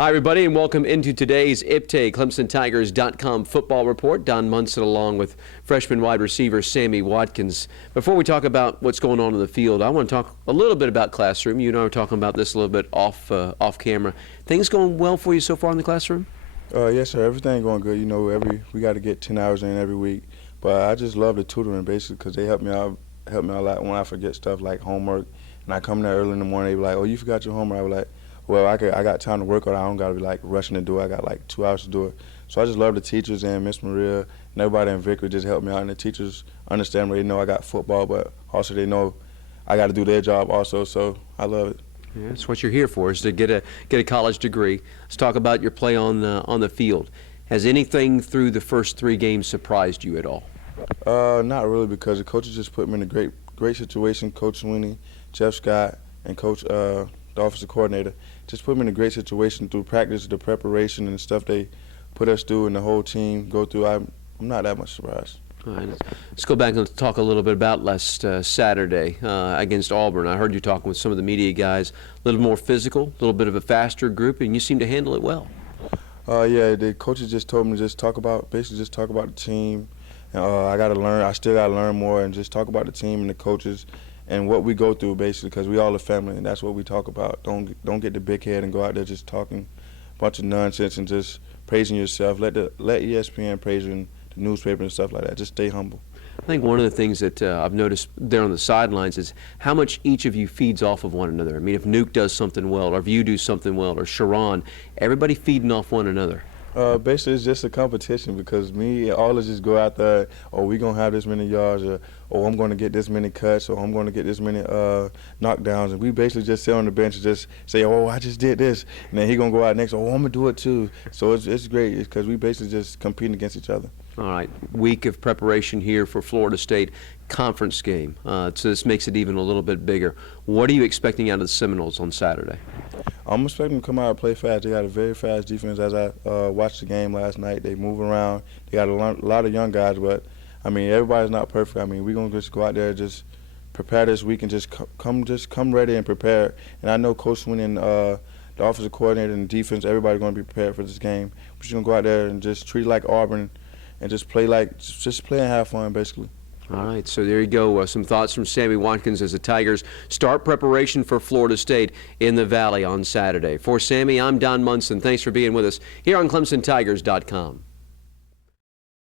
Hi, everybody, and welcome into today's IPTAY ClemsonTigers.com football report. Don Munson along with freshman wide receiver Sammy Watkins. Before we talk about what's going on in the field, I want to talk a little bit about classroom. You and I were talking about this a little bit off camera. Things going well for you so far in the classroom? Yes, sir. Everything going good. You know, we got to get 10 hours in every week. But I just love the tutoring basically because they help me out a lot when I forget stuff like homework. And I come there early in the morning. They be like, "Oh, you forgot your homework." I was like, "Well, I got time to work on it. I don't got to be like rushing to do it. I got like 2 hours to do it." So I just love the teachers and Miss Maria and everybody in Vickery just help me out. And the teachers understand me. They know I got football, but also they know I got to do their job also. So I love it. Yeah, that's what you're here for, is to get a college degree. Let's talk about your play on the field. Has anything through the first 3 games surprised you at all? Not really, because the coaches just put me in a great situation. Coach Sweeney, Jeff Scott, and Coach the offensive coordinator just put me in a great situation through practice, the preparation, and the stuff they put us through, and the whole team go through. I'm not that much surprised. All right, let's go back and talk a little bit about last Saturday against Auburn. I heard you talking with some of the media guys, a little more physical, a little bit of a faster group, and you seem to handle it well. Yeah, the coaches just told me to just talk about the team. I still got to learn more and just talk about the team and the coaches and what we go through basically, because we all a family and that's what we talk about. Don't get the big head and go out there just talking a bunch of nonsense and just praising yourself. Let ESPN praise you in the newspaper and stuff like that. Just stay humble. I think one of the things that I've noticed there on the sidelines is how much each of you feeds off of one another. I mean, if Nuke does something well, or if you do something well, or Sharon, everybody feeding off one another. Basically, it's just a competition because all of us just go out there, oh, we're going to have this many yards, or oh, I'm going to get this many cuts, or I'm going to get this many knockdowns. And we basically just sit on the bench and just say, oh, I just did this. And then he's going to go out next, oh, I'm going to do it too. So it's great because we basically just competing against each other. All right, week of preparation here for Florida State conference game. So this makes it even a little bit bigger. What are you expecting out of the Seminoles on Saturday? I'm expecting them to come out and play fast. They got a very fast defense. As I watched the game last night, they move around. They got a lot of young guys, but, I mean, everybody's not perfect. I mean, we're going to just go out there and just prepare this week and just come ready and prepared. And I know Coach Sweeney and the offensive coordinator and the defense, everybody's going to be prepared for this game. We're just going to go out there and just treat it like Auburn and just play and have fun, basically. All right, so there you go. Some thoughts from Sammy Watkins as the Tigers start preparation for Florida State in the Valley on Saturday. For Sammy, I'm Don Munson. Thanks for being with us here on ClemsonTigers.com.